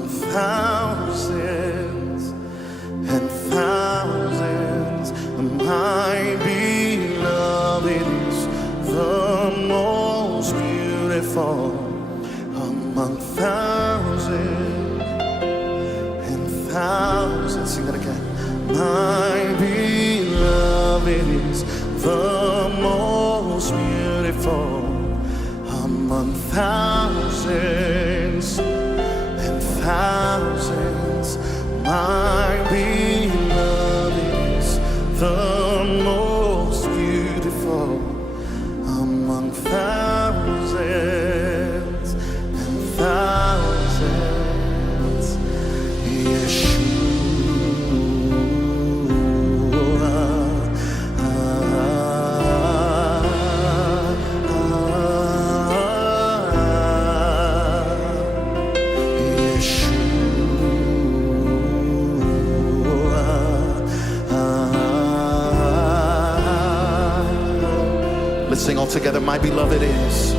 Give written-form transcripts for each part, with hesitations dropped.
among thousands and thousands. My beloved is the most beautiful among thousands and thousands. Sing that again. My beloved is the most beautiful among thousands and thousands. My beloved is the most beautiful among thousands and thousands. Yeshua. Let's sing all together. My beloved is,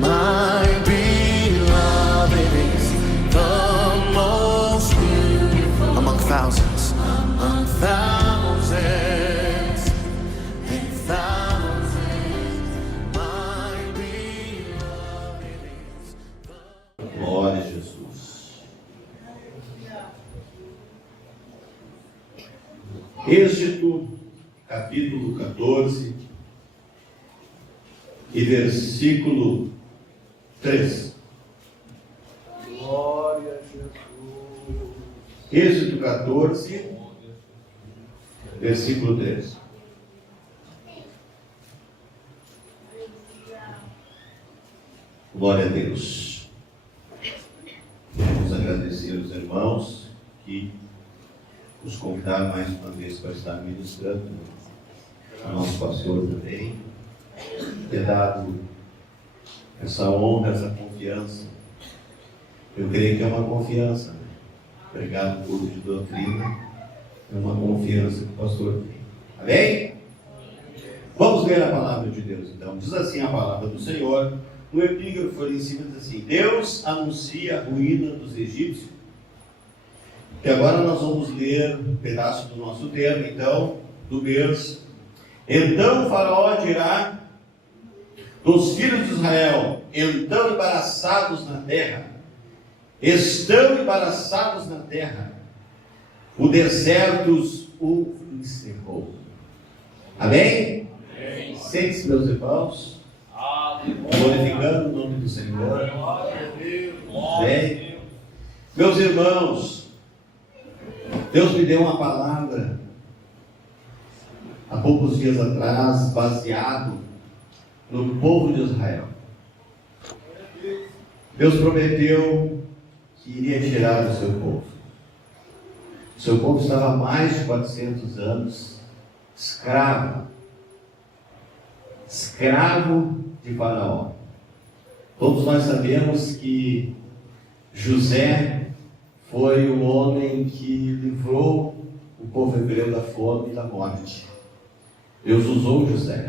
my beloved is the most beautiful among thousands, among thousands and thousands. My beloved is the... Glória a Jesus. Êxodo, capítulo 14 e versículo 3. Glória a Jesus. Êxodo 14, versículo 3. Glória a Deus. Vamos agradecer aos irmãos que nos convidaram mais uma vez para estar ministrando. A nosso pastor também ter dado essa honra, essa confiança. Eu creio que é uma confiança, né? Pregar no curso de doutrina é uma confiança que o pastor tem. Amém? Vamos ler a palavra de Deus então. Diz assim a palavra do Senhor. No epígrafo ali em cima diz assim: Deus anuncia a ruína dos egípcios. E agora nós vamos ler um pedaço do nosso tema, então, do berço. Então o faraó dirá dos filhos de Israel: então embaraçados na terra, estão embaraçados na terra, o deserto o encerrou. Amém? Amém. Sente-se, meus irmãos, glorificando o nome do Senhor. Amém. Meus irmãos, Deus me deu uma palavra há poucos dias atrás, baseado no povo de Israel. Deus prometeu que iria tirar o seu povo. O seu povo estava há mais de 400 anos escravo de Faraó. Todos nós sabemos que José foi o homem que livrou o povo hebreu da fome e da morte. Deus usou José.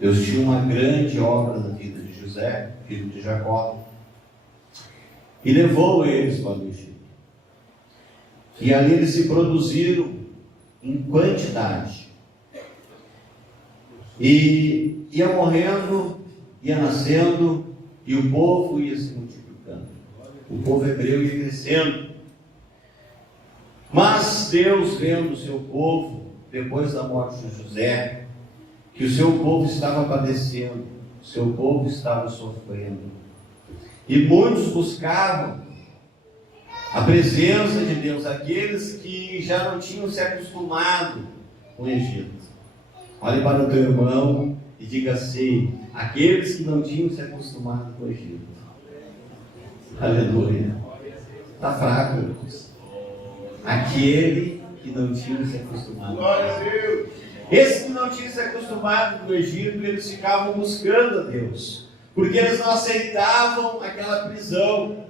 Deus tinha uma grande obra na vida de José, filho de Jacó, e levou eles para o Egito. E ali eles se produziram em quantidade. E ia morrendo, ia nascendo, e o povo ia se multiplicando. O povo hebreu ia crescendo. Mas Deus, vendo o seu povo, depois da morte de José, que o seu povo estava padecendo, o seu povo estava sofrendo, e muitos buscavam a presença de Deus, aqueles que já não tinham se acostumado com o Egito. Olhe para o teu irmão e diga assim: aqueles que não tinham se acostumado com o Egito. Aleluia. Está fraco, irmãos. Aquele que não tinha se acostumado. Glória a Deus. Esses que não tinham se acostumado com o Egito, eles ficavam buscando a Deus, porque eles não aceitavam aquela prisão,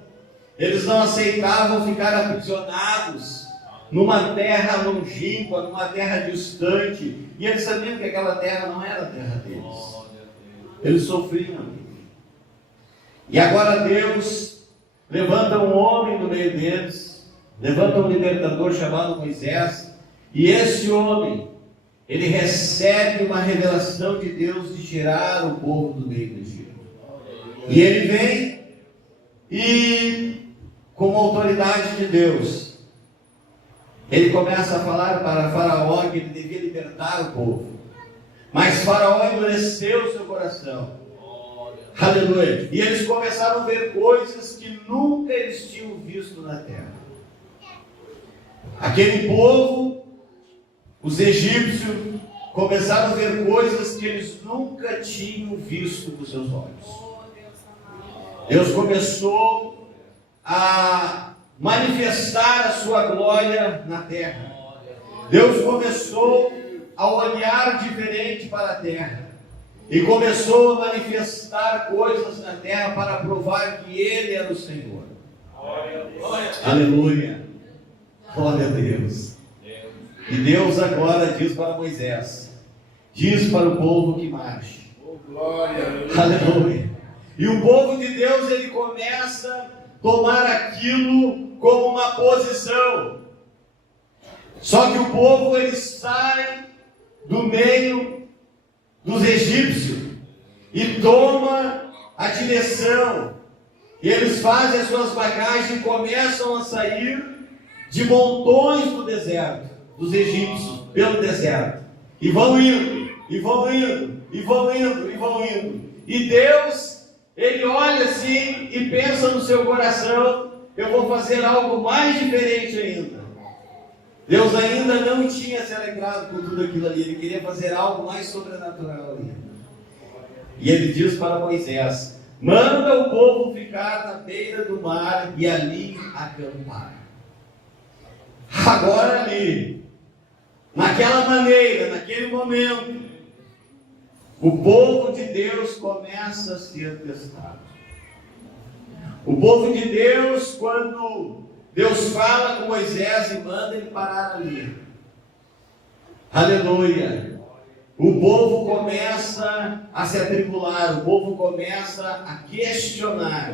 eles não aceitavam ficar aprisionados numa terra longínqua, numa terra distante, e eles sabiam que aquela terra não era a terra deles. Eles sofriam. E agora Deus levanta um homem no meio deles, levanta um libertador chamado Moisés, e esse homem, ele recebe uma revelação de Deus de tirar o povo do meio do Egito. E ele vem e, com a autoridade de Deus, ele começa a falar para Faraó que ele devia libertar o povo. Mas Faraó endureceu o seu coração. Aleluia. E eles começaram a ver coisas que nunca eles tinham visto na terra. Aquele povo, os egípcios, começaram a ver coisas que eles nunca tinham visto com seus olhos. Deus começou a manifestar a sua glória na terra. Deus começou a olhar diferente para a terra. E começou a manifestar coisas na terra para provar que Ele era o Senhor. Aleluia. Glória a Deus. E Deus agora diz para Moisés, diz para o povo que marche. Aleluia. E o povo de Deus, ele começa a tomar aquilo como uma posição. Só que o povo, ele sai do meio dos egípcios e toma a direção. E eles fazem as suas bagagens e começam a sair de montões do deserto, dos egípcios, pelo deserto. E vão indo, e vão indo, e vão indo, e vão indo. E Deus, Ele olha assim e pensa no seu coração, eu vou fazer algo mais diferente ainda. Deus ainda não tinha se alegrado com tudo aquilo ali, Ele queria fazer algo mais sobrenatural ainda. E Ele diz para Moisés, manda o povo ficar na beira do mar e ali acampar. Agora ali, naquela maneira, naquele momento, o povo de Deus começa a ser testado. O povo de Deus, quando Deus fala com Moisés e manda ele parar ali. Aleluia. O povo começa a se atribular, o povo começa a questionar.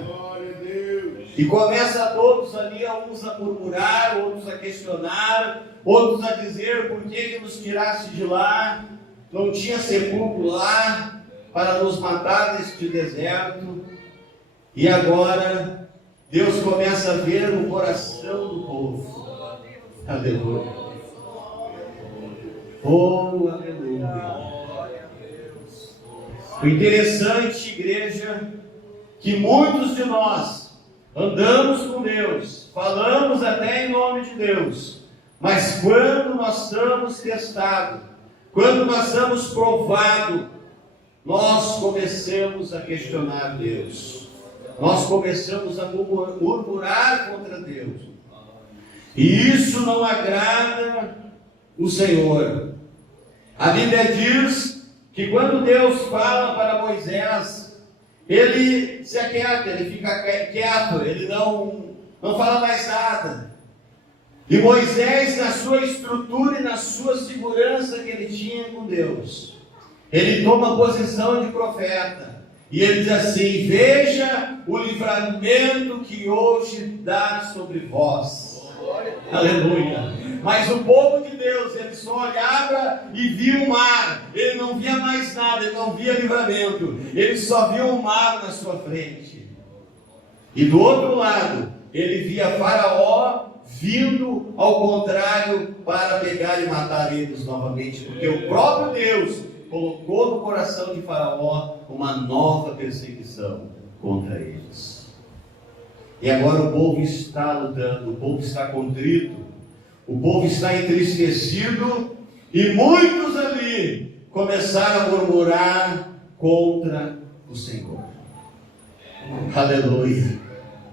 E começa todos ali, uns a murmurar, outros a questionar, outros a dizer, por que nos tiraste de lá? Não tinha sepulcro lá para nos matar neste deserto. E agora Deus começa a ver o coração do povo. Aleluia. Oh, aleluia. O interessante, igreja, que muitos de nós andamos com Deus, falamos até em nome de Deus, mas quando nós somos testados, quando nós somos provados, nós começamos a questionar Deus. Nós começamos a murmurar contra Deus. E isso não agrada o Senhor. A Bíblia diz que quando Deus fala para Moisés, ele se aquieta, ele fica quieto, ele não fala mais nada. E Moisés, na sua estrutura e na sua segurança que ele tinha com Deus, ele toma a posição de profeta. E ele diz assim, veja o livramento que hoje dá sobre vós. Aleluia. Mas o povo de Deus, ele só olhava e via o mar. Ele não via mais nada, ele não via livramento. Ele só via o mar na sua frente. E do outro lado, ele via Faraó vindo ao contrário para pegar e matar eles novamente. Porque o próprio Deus colocou no coração de Faraó uma nova perseguição contra eles. E agora o povo está lutando, o povo está contrito, o povo está entristecido, e muitos ali começaram a murmurar contra o Senhor. Aleluia.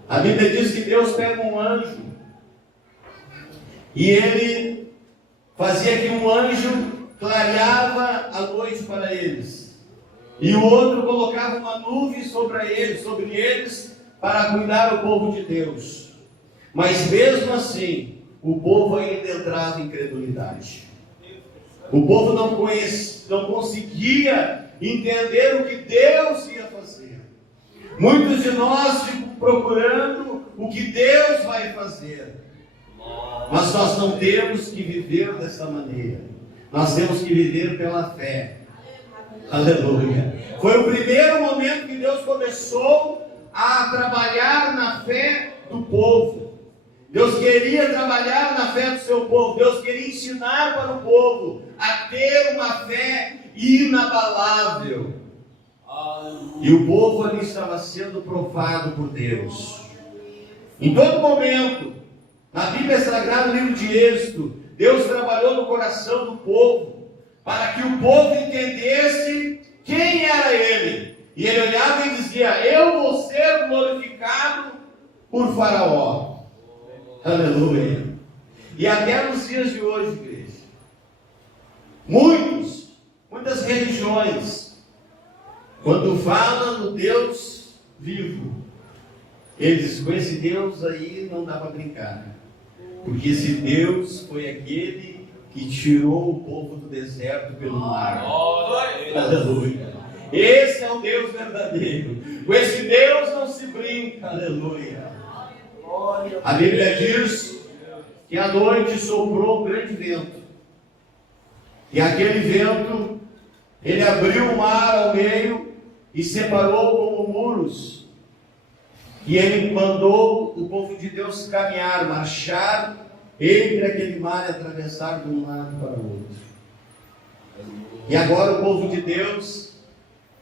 A Bíblia diz que Deus pega um anjo, e ele fazia que um anjo clareava a noite para eles, e o outro colocava uma nuvem sobre eles, para cuidar o povo de Deus. Mas mesmo assim, o povo ainda entrava em incredulidade. O povo não conseguia entender o que Deus ia fazer. Muitos de nós ficam procurando o que Deus vai fazer. Mas nós não temos que viver dessa maneira. Nós temos que viver pela fé. Aleluia. Foi o primeiro momento que Deus começou a trabalhar na fé do povo. Deus queria trabalhar na fé do seu povo. Deus queria ensinar para o povo a ter uma fé inabalável. E o povo ali estava sendo provado por Deus. Em todo momento, na Bíblia Sagrada, no livro de Êxodo, Deus trabalhou no coração do povo, para que o povo entendesse quem era Ele. E Ele olhava e dizia: eu vou ser glorificado por Faraó. Aleluia. E até nos dias de hoje, igreja, muitas religiões, quando falam no Deus vivo, eles dizem: com esse Deus aí não dá para brincar, porque esse Deus foi aquele que tirou o povo do deserto pelo mar. Aleluia. Esse é o Deus verdadeiro. Com esse Deus não se brinca. Aleluia. A Bíblia diz que à noite soprou um grande vento, e aquele vento, ele abriu o mar ao meio e separou como muros, e ele mandou o povo de Deus caminhar, marchar entre aquele mar e atravessar de um lado para o outro. E agora o povo de Deus,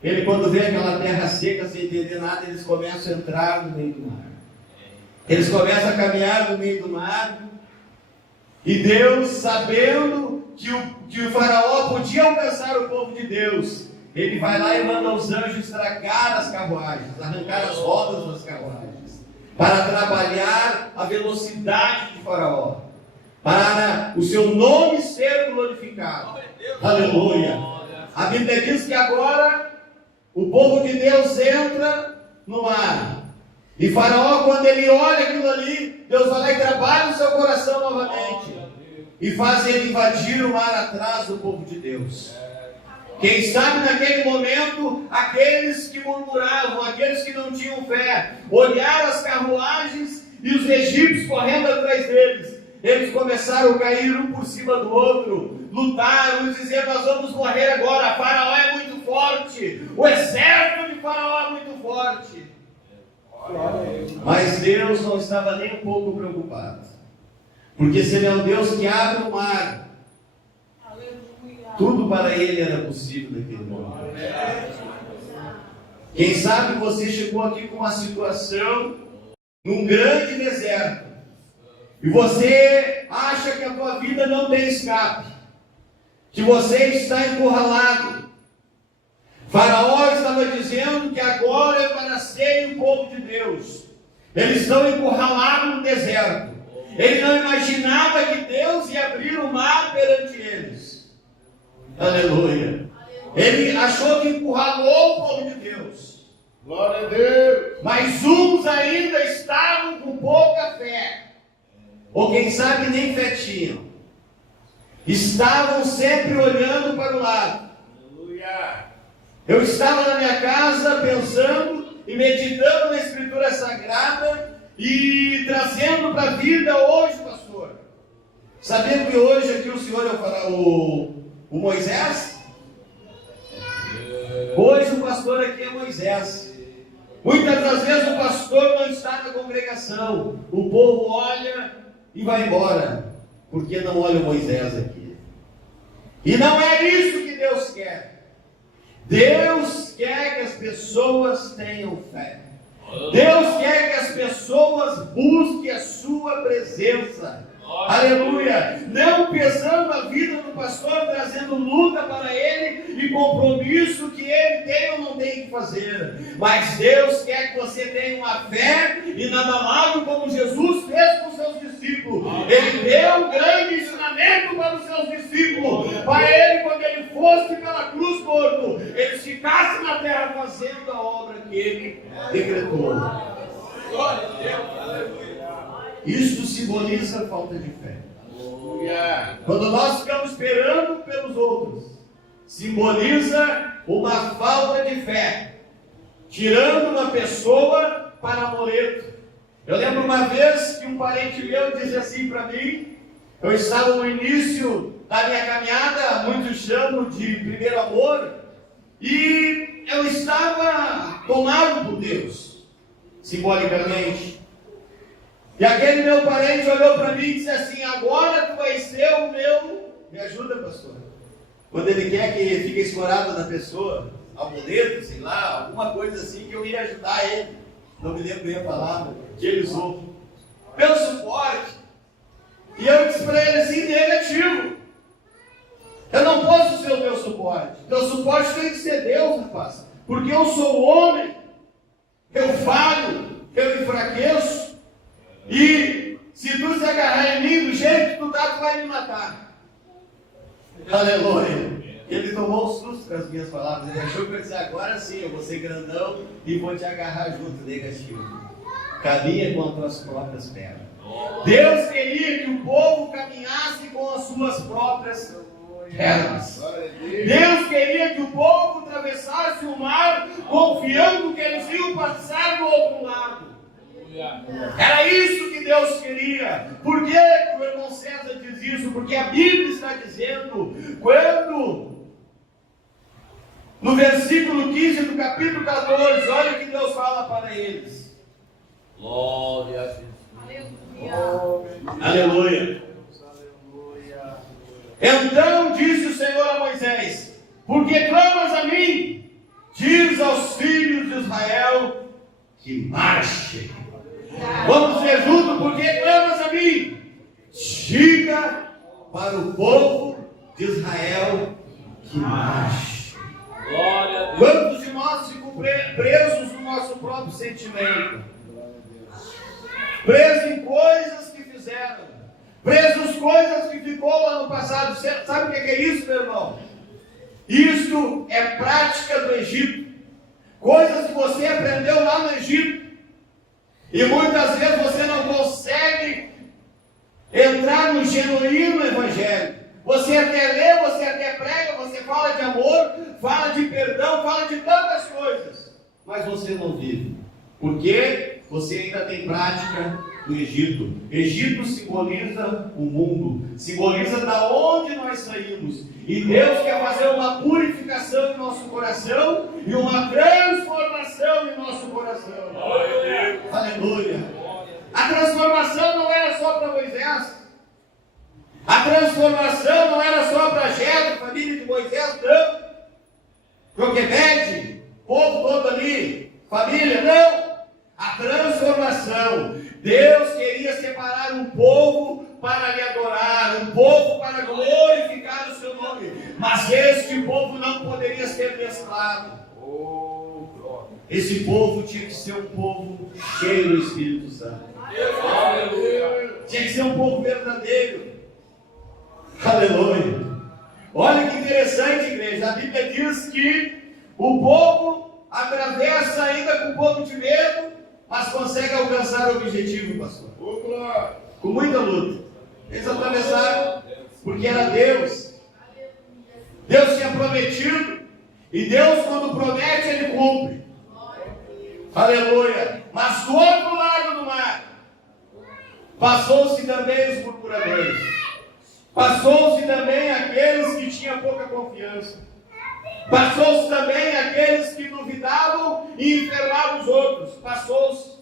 ele quando vê aquela terra seca sem entender nada, eles começam a entrar no meio do mar. Eles começam a caminhar no meio do mar, e Deus, sabendo que o faraó podia alcançar o povo de Deus, ele vai lá e manda os anjos estragar as carruagens, arrancar as rodas das carruagens, para trabalhar a velocidade de Faraó, para o seu nome ser glorificado. Aleluia. A Bíblia diz que agora o povo de Deus entra no mar. E Faraó, quando ele olha aquilo ali, Deus vai lá e trabalha o seu coração novamente. E faz ele invadir o mar atrás do povo de Deus. Quem sabe naquele momento, aqueles que murmuravam, aqueles que não tinham fé, olharam as carruagens e os egípcios correndo atrás deles. Eles começaram a cair um por cima do outro, lutaram e diziam: nós vamos morrer agora, Faraó é muito forte, o exército de Faraó é muito forte. Mas Deus não estava nem um pouco preocupado, porque se Ele é um Deus que abre o mar, tudo para Ele era possível naquele momento. Quem sabe você chegou aqui com uma situação num grande deserto, e você acha que a tua vida não tem escape, que você está encurralado. Faraó estava dizendo que agora é para ser o povo de Deus. Eles estão encurralados no deserto. Ele não imaginava que Deus ia abrir o mar perante eles. Aleluia. Ele achou que encurralou o povo de Deus. Glória a Deus. Mas uns ainda estavam com pouca fé, ou quem sabe nem fé tinham. Estavam sempre olhando para o lado. Aleluia. Eu estava na minha casa pensando e meditando na Escritura Sagrada e trazendo para a vida hoje, pastor. Sabia que hoje aqui o Senhor é o Moisés? Hoje o pastor aqui é Moisés. Muitas das vezes o pastor não está na congregação. O povo olha e vai embora, porque não olha o Moisés aqui. E não é isso que Deus quer. Deus quer que as pessoas tenham fé. Deus quer que as pessoas busquem a sua presença. Aleluia. Não pesando a vida do pastor, trazendo luta para ele e compromisso que ele tem ou não tem que fazer. Mas Deus quer que você tenha uma fé inabalável, como Jesus fez com seus discípulos. Ele deu um grande ensinamento para os seus discípulos. Para ele, quando ele fosse pela cruz morto, eles ficassem na terra fazendo a obra que ele decretou. Glória a Deus. Aleluia. Isto simboliza a falta de fé. Aleluia. Quando nós ficamos esperando pelos outros, simboliza uma falta de fé, tirando uma pessoa para amuleto. Eu lembro uma vez que um parente meu disse assim para mim, eu estava no início da minha caminhada, muitos chamam de primeiro amor, e eu estava tomado por Deus, simbolicamente. E aquele meu parente olhou para mim e disse assim: agora tu vai ser o meu... Me ajuda, pastor. Quando ele quer que fique escorado na pessoa, amuleto, sei lá, alguma coisa assim, que eu ia ajudar ele. Não me lembro bem a palavra que ele usou. Meu suporte. E eu disse para ele assim, negativo. Eu não posso ser o teu suporte. Teu suporte tem que ser Deus, rapaz. Porque eu sou homem. Eu falho. Eu enfraqueço. E se tu se agarrar em mim do jeito que tu tá, tu vai me matar. Aleluia. Ele tomou um susto com as minhas palavras. Ele achou que eu ia dizer, agora sim, eu vou ser grandão e vou te agarrar junto, negativo. Caminha com as tuas próprias pernas. Deus queria que o povo caminhasse com as suas próprias pernas. Deus queria que o povo atravessasse o mar confiando que eles iam passar do outro lado. Era isso que Deus queria. Por que o irmão César diz isso? Porque a Bíblia está dizendo, quando no versículo 15 do capítulo 14, olha o que Deus fala para eles. Glória a Jesus. Aleluia. Então disse o Senhor a Moisés: por que clamas a mim? Diz aos filhos de Israel que marchem. Vamos ver junto, por que clamas a mim? Diga para o povo de Israel que marche. Glória a Deus. Quantos de nós ficam presos no nosso próprio sentimento? Presos em coisas que fizeram, presos coisas que ficou lá no passado. Sabe o que é isso, meu irmão? Isto é prática do Egito. Coisas que você aprendeu lá no Egito. E muitas vezes você não consegue entrar no genuíno evangelho. Você até lê, você até prega, você fala de amor, fala de perdão, fala de tantas coisas. Mas você não vive. Porque você ainda tem prática do Egito. Egito simboliza o mundo, simboliza da onde nós saímos. E Deus quer fazer uma purificação em nosso coração e uma transformação em nosso coração. Aleluia. A transformação não era só para Moisés. A transformação não era só para Jetro, família de Moisés, não. Joquebede, povo todo ali, família, não. A transformação. Deus queria separar um povo para lhe adorar, um povo para glorificar o seu nome. Mas este povo não poderia ser mesclado. Esse povo tinha que ser um povo cheio do Espírito Santo. Tinha que ser um povo verdadeiro. Aleluia. Olha que interessante, igreja. A Bíblia diz que o povo atravessa ainda com um pouco de medo, mas consegue alcançar o objetivo, pastor. Com muita luta. Eles atravessaram porque era Deus. Deus tinha prometido. E Deus, quando promete, Ele cumpre. Aleluia. Mas do outro lado do mar, passou-se também os murmuradores. Passou-se também aqueles que tinham pouca confiança. Passou-se também aqueles que duvidavam e enfermavam os outros. Passou-se.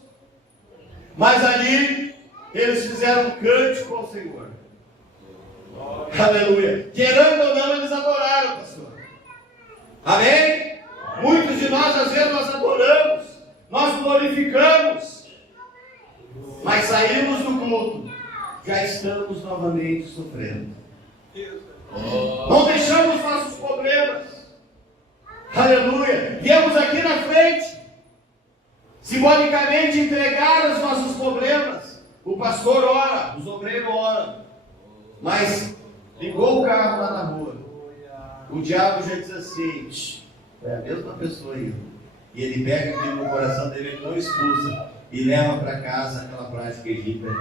Mas ali, eles fizeram um cântico ao Senhor. Aleluia. Querendo ou não, eles adoraram, pastor. Amém? Muitos de nós, às vezes, nós adoramos. Nós glorificamos. Mas saímos do culto. Já estamos novamente sofrendo. Não deixamos nossos problemas. Aleluia. Viemos aqui na frente, simbolicamente entregar os nossos problemas. O pastor ora, os obreiros oram. Mas ligou o carro lá na rua. O diabo já diz assim: é a mesma pessoa aí. E ele pega aquilo no coração dele, ele não expulsa. E leva para casa aquela prática egípcia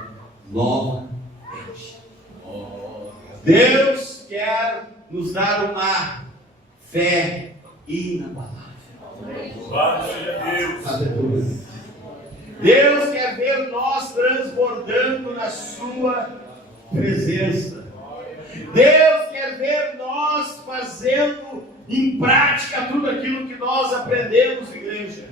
novamente. Deus quer nos dar uma fé inabalável. Aleluia. Deus quer ver nós transbordando na sua presença. Deus quer ver nós fazendo em prática tudo aquilo que nós aprendemos, igreja.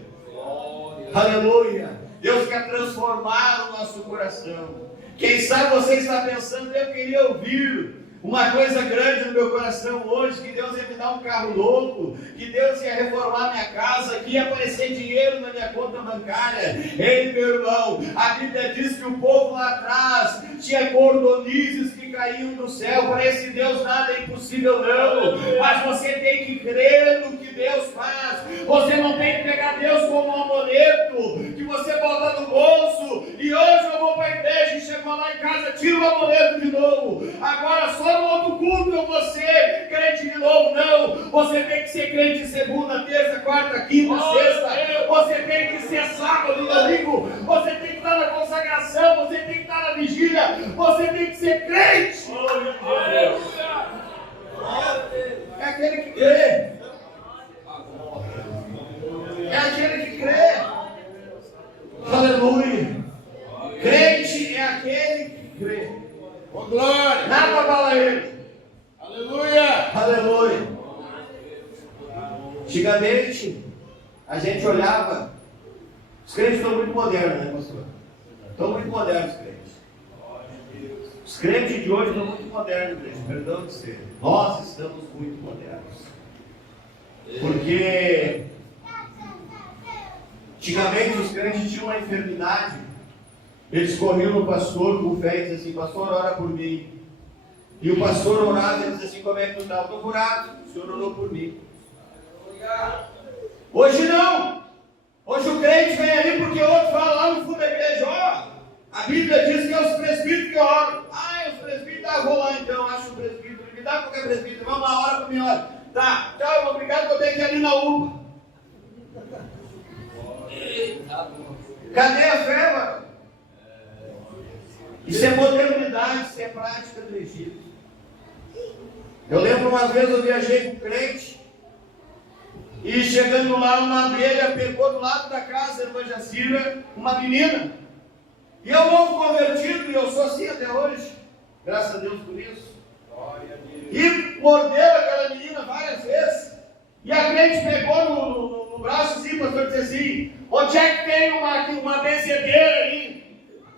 Aleluia. Deus quer transformar o nosso coração. Quem sabe você está pensando, eu queria ouvir uma coisa grande no meu coração hoje, que Deus ia me dar um carro novo, que Deus ia reformar minha casa, que ia aparecer dinheiro na minha conta bancária. Ei, meu irmão, a Bíblia diz que o povo lá atrás tinha cordonizes que caíam do céu. Para esse Deus nada é impossível não, mas você tem que crer no que Deus faz. Você não tem que pegar Deus como um amuleto que você bota no bolso e hoje eu vou para a igreja e chego lá em casa, tiro o amuleto de novo, agora só no outro culto eu vou ser crente de novo. Não, você tem que ser crente segunda, terça, quarta, quinta, sexta. Você tem que ser sábado e domingo. Você tem que estar na consagração, você tem que estar na vigília. Você tem que ser crente. É aquele que crê. É aquele que crê. Aleluia. Crente é aquele que crê. Oh, glória! Nada abala ele. Aleluia! Aleluia. Antigamente, a gente olhava. Os crentes estão muito modernos, né, pastor? Estão muito modernos os crentes. Os crentes de hoje estão muito modernos, igreja. Perdão de ser. Nós estamos muito modernos. Porque antigamente os crentes tinham uma enfermidade. Eles corriam no pastor com fé e diziam assim: pastor, ora por mim. E o pastor orava e dizia assim: como é que tu está? Eu estou curado, o senhor orou por mim. Hoje não. Hoje o crente vem ali porque o outro fala lá no fundo da igreja: ó, a Bíblia diz que é os presbíteros que oram. Ah, é os presbíteros, vou lá então, acho o presbítero, me dá qualquer presbítero, vamos lá, ora para mim, olha. Tá, tchau, obrigado, que eu tenho que ir ali na UPA. Cadê a fé, mano? Isso é modernidade, isso é prática do Egito. Eu lembro uma vez eu viajei com crente e chegando lá uma abelha pegou do lado da casa da irmã Jacira uma menina. E eu novo convertido, e eu sou assim até hoje, graças a Deus por isso. E mordeu aquela menina várias vezes. E a crente pegou no braço assim, o pastor disse assim: onde é que tem uma benzedeira aí?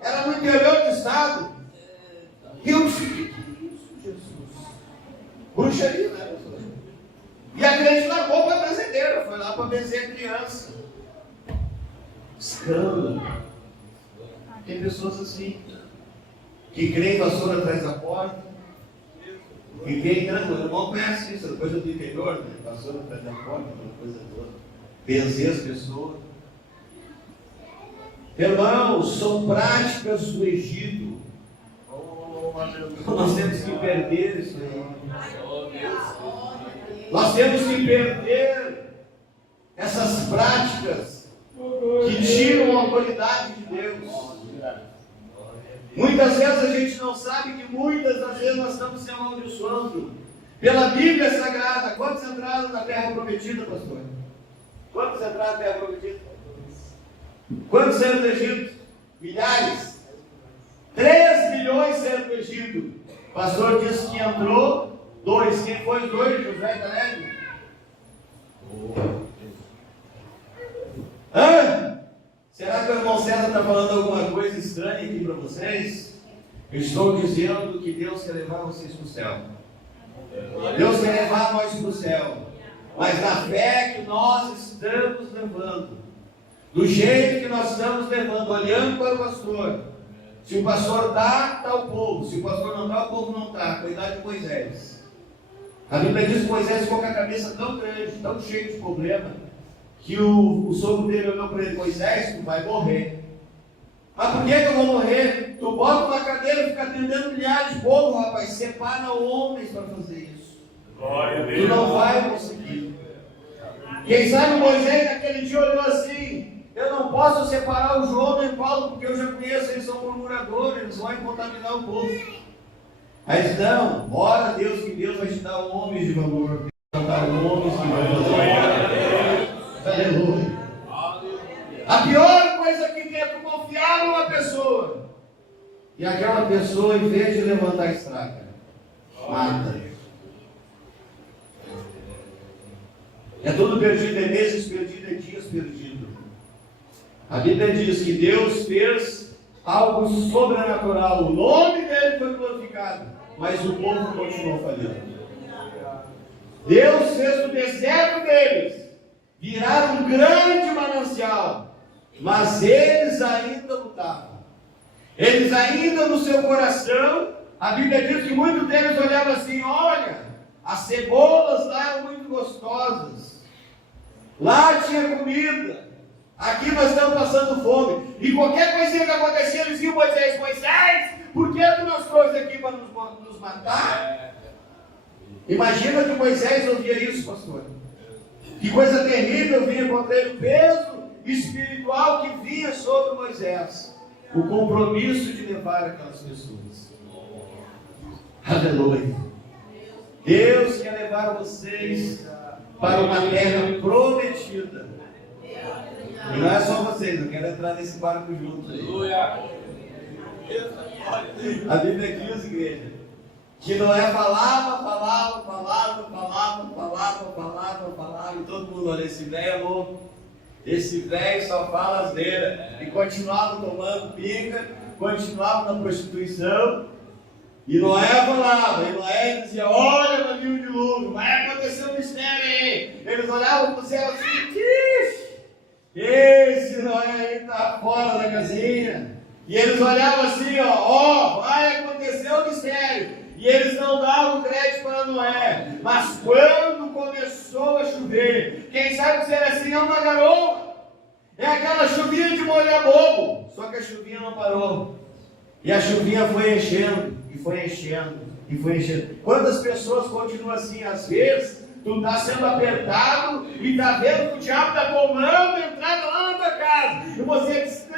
Era no interior do estado. E eu disse: que é isso, Jesus? Bruxaria, né? E a crente largou para a benzedeira, foi lá para benzer a criança. Escândalo. Tem pessoas assim, que creem vassoura atrás da porta, que creem entrando. O irmão conhece isso, é coisa do interior, né? Vassoura atrás da porta, uma coisa toda. Benzer as pessoas. Irmãos, são práticas do Egito. Nós temos que perder isso aí. Nós temos que perder essas práticas que tiram a autoridade de Deus. Muitas vezes a gente não sabe que muitas das vezes nós estamos se amaldiçoando pela Bíblia Sagrada. Quantos entraram na Terra Prometida, pastor? Quantos entraram na Terra Prometida? Quantos saíram do Egito? Milhares. 3 milhões saíram do Egito. O pastor disse que entrou 2. Quem foi os 2? José e Caleb? Será que o irmão César está falando alguma coisa estranha aqui para vocês? Eu estou dizendo que Deus quer levar vocês para o céu. Deus quer levar nós para o céu. Mas na fé que nós estamos levando, do jeito que nós estamos levando, olhando para o pastor. Se o pastor está, está o povo. Se o pastor não está, o povo não está. Cuidado de Moisés. A Bíblia diz que Moisés ficou com a cabeça tão grande, tão cheia de problema, que o sogro dele olhou para ele: Moisés, tu vai morrer. Mas por que eu vou morrer? Tu bota uma cadeira e fica atendendo milhares de povo, rapaz. Separa homens para fazer isso. Glória a Deus. Tu não vai conseguir. Quem sabe Moisés naquele dia olhou assim: eu não posso separar o João e o Paulo, porque eu já conheço, eles são murmuradores, eles vão contaminar o povo. Mas não, ora a Deus, que Deus vai te dar homens de valor. Vai dar homens de valor. Aleluia. A pior coisa que tem é tu e aquela pessoa, em vez de levantar a estaca, mata. É tudo perdido, é meses perdido, é dias perdido. A Bíblia diz que Deus fez algo sobrenatural. O nome dele foi glorificado, mas o povo continuou falhando. Deus fez o deserto deles virar um grande manancial, mas eles ainda lutavam. Eles ainda no seu coração, a Bíblia diz que muitos deles olhavam assim: olha, as cebolas lá eram muito gostosas, lá tinha comida, aqui nós estamos passando fome. E qualquer coisinha que acontecia, eles diziam: Moisés, por que tu nos trouxe aqui para nos matar? Imagina que Moisés ouvia isso, pastor. Que coisa terrível vinha contra ele, o peso espiritual que vinha sobre Moisés. O compromisso de levar aquelas pessoas. Aleluia. Deus quer levar vocês para uma terra prometida. E não é só vocês, eu quero entrar nesse barco junto aí. A Bíblia diz, igreja, que Noé falava, e todo mundo olha, esse velho é louco, esse velho só fala asneira, e continuava tomando pinga, continuava na prostituição, e Noé falava, e Noé dizia: olha, vai vir um dilúvio, vai acontecer um mistério aí. Eles olhavam para o céu assim: esse Noé aí está fora da casinha. E eles olhavam assim: ó, vai acontecer um mistério. E eles não davam crédito para Noé. Mas quando começou a chover, quem sabe se era assim, é uma garoa. É aquela chuvinha de molhar bobo. Só que a chuvinha não parou. E a chuvinha foi enchendo, e foi enchendo, e foi enchendo. Quantas pessoas continuam assim? Às vezes, tu está sendo apertado e está vendo que o diabo está tomando a entrada lá na tua casa. E você diz: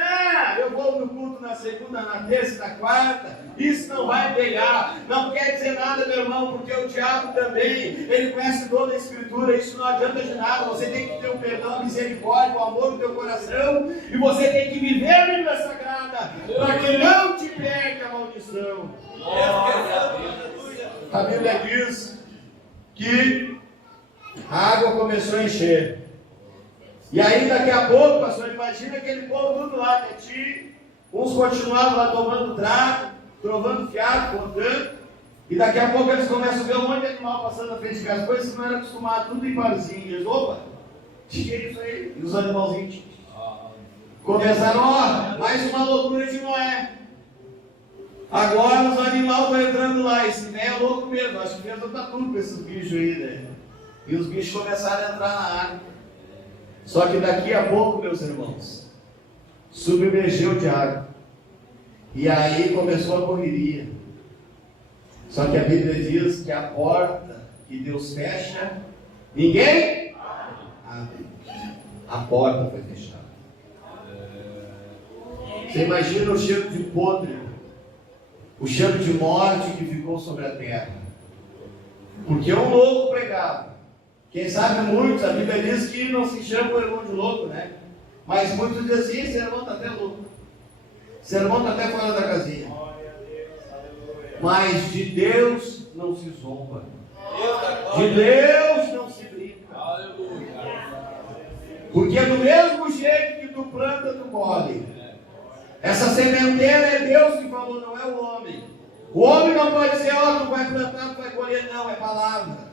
eu vou no culto na segunda, na terça, na quarta. Isso não vai pegar. Não quer dizer nada, meu irmão, porque o diabo também, ele conhece toda a Escritura. Isso não adianta de nada. Você tem que ter o perdão, a misericórdia, o amor no teu coração. E você tem que viver a Bíblia Sagrada, para que não te pegue a maldição. A Bíblia diz que a água começou a encher. E aí daqui a pouco, pastor, imagina aquele povo tudo lá quietinho. Uns continuavam lá tomando trago, trovando fiado, contando. E daqui a pouco eles começam a ver um monte de animal passando na frente de casa. Coisas que não eram acostumados, tudo em parzinho. Eles: opa, que é isso aí? E os animalzinhos começaram: mais uma loucura de Noé. Agora os animais estão entrando lá. Esse velho é louco mesmo. Acho que fez outra tudo com esses bichos aí, né? E os bichos começaram a entrar na água. Só que daqui a pouco, meus irmãos, submergiu de água. E aí começou a correria. Só que a Bíblia diz que a porta que Deus fecha, ninguém abre. A porta foi fechada. Você imagina o cheiro de podre, o cheiro de morte que ficou sobre a terra. Porque um louco pregava. Quem sabe muitos, a Bíblia diz que não se chama o irmão de louco, né? Mas muitos dizem assim: esse irmão está até louco. Esse irmão está até fora da casinha. Mas de Deus não se zomba. De Deus não se brinca. Porque do mesmo jeito que tu planta, tu colhe. Essa sementeira é Deus que falou, não é o homem. O homem não pode dizer: tu vai plantar, tu vai colher. Não, é palavra.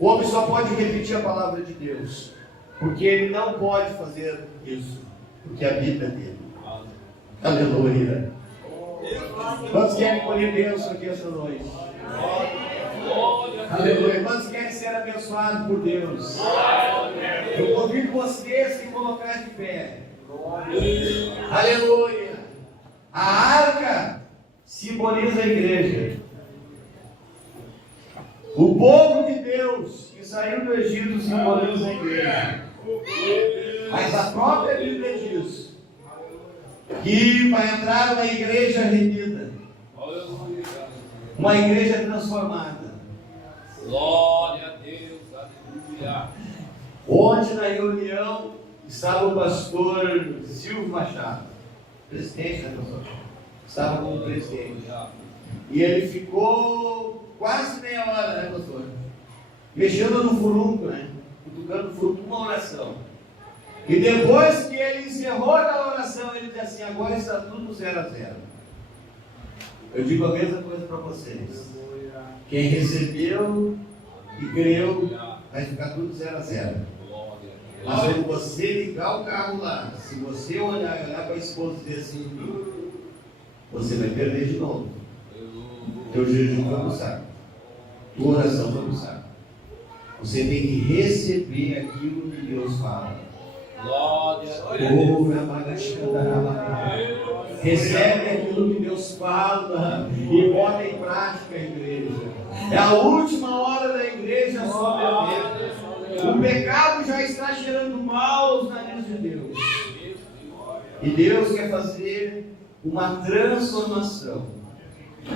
O homem só pode repetir a palavra de Deus, porque ele não pode fazer isso, porque a Bíblia é dele. Aleluia. Quantos querem colher bênção aqui essa noite? Aleluia. Quantos querem ser abençoados por Deus? Eu convido você a se colocar de pé. Aleluia. A arca simboliza a igreja. O povo de Deus que saiu do Egito simboliza a igreja. Mas a própria Bíblia diz que vai entrar uma igreja remida, uma igreja transformada. Glória a Deus, aleluia. Ontem na reunião estava o pastor Silvio Machado, presidente da Transformação. estava como presidente. E ele ficou quase meia hora, né, pastor? Mexendo no furúnculo, né? Cutucando o furúnculo, uma oração. E depois que ele encerrou aquela oração, ele disse assim: agora está tudo 0 a 0. Eu digo a mesma coisa para vocês. Quem recebeu e creu, vai ficar tudo 0 a 0. Mas quando você ligar o carro lá, se você olhar para a esposa e dizer assim, você vai perder de novo. Teu jejum foi pro saco. Tua oração foi pro saco. Você tem que receber aquilo que Deus fala. Recebe aquilo que Deus fala e bota em prática a igreja. É a última hora da igreja sobre a terra. O pecado já está gerando mal aos narizes de Deus. E Deus quer fazer uma transformação.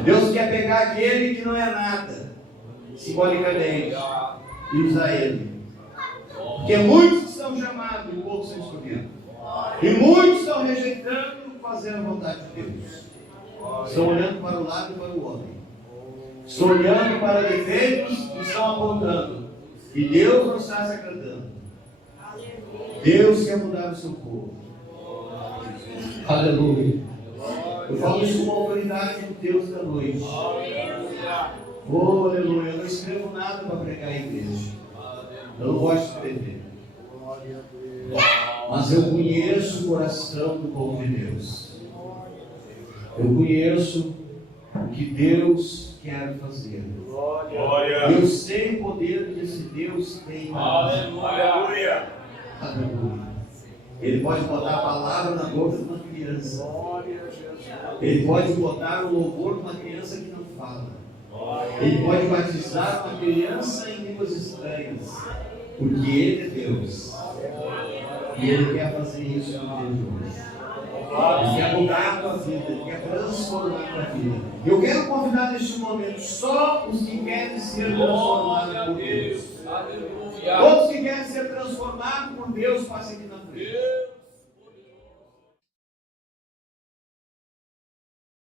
Deus quer pegar aquele que não é nada, simbolicamente, e usar ele. Porque muitos são chamados e poucos são escolhidos. E muitos estão rejeitando fazer a vontade de Deus. Estão olhando para o lado e para o homem. Estão olhando para defeitos e estão apontando. E Deus não está se agradando. Deus quer mudar o seu povo. Aleluia. Eu falo isso com uma autoridade de Deus da noite. Oh, aleluia. Eu não escrevo nada para pregar a igreja. Eu não gosto de escrever. Mas eu conheço o coração do povo de Deus. Eu conheço o que Deus quer fazer. Eu sei o poder que esse Deus tem. Aleluia. Aleluia. Ele pode botar a palavra na boca de uma criança. Ele pode botar o louvor de uma criança que não fala. Ele pode batizar uma criança em línguas estranhas. Porque Ele é Deus. E Ele quer fazer isso no dia de hoje. Ele quer mudar a tua vida. Ele quer transformar a tua vida. Eu quero convidar neste momento só os que querem ser transformados por Deus. Todos que querem ser transformados por Deus, passem aqui na frente.